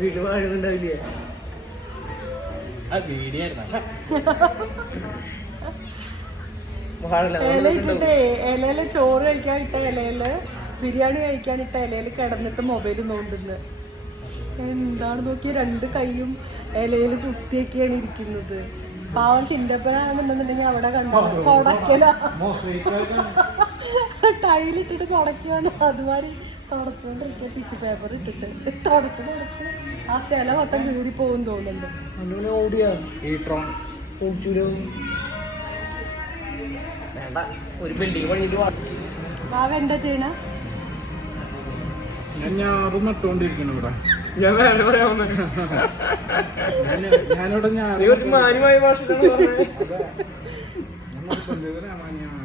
വീട്ടിൽ വാഴുണ്ടാവില്ലേ? ഇല ഇട്ടിട്ടേ ഇലയില് ചോറ് കഴിക്കാൻ ഇട്ട ഇലയില് ബിരിയാണി കഴിക്കാനിട്ട ഇലയില് കിടന്നിട്ട് മൊബൈൽ നോണ്ടുന്നത്. എന്താണ് നോക്കിയ 2 കൈയും ഇലയില് കുത്തിയൊക്കെയാണ് ഇരിക്കുന്നത്. പാവം ചിന്തപ്പനാണെന്നുണ്ടെങ്കിൽ അവിടെ കണ്ടോ കൊടക്കല ടൈലിട്ടിട്ട് കൊടക്കാനോ അതുമാതിരി തുടച്ചോണ്ടിരിക്കുക. ടിഷ്യൂ പേപ്പർ ഇട്ടിട്ട് തുടച്ച് ആ സ്ഥല മൊത്തം കീറി പോകും തോന്നുന്നുണ്ട്. ഒരു ബിൽഡിംഗ് പണിയിട്ട് ബാബ എന്താ ചെയ്യണ? ഞാറും നട്ടുകൊണ്ടിരിക്കുന്നു ഇവിടെ. ഞാൻ വേറെ പറയാവുന്ന ഞാനിവിടെ മാന്യമായ ഭാഷ ഞാൻ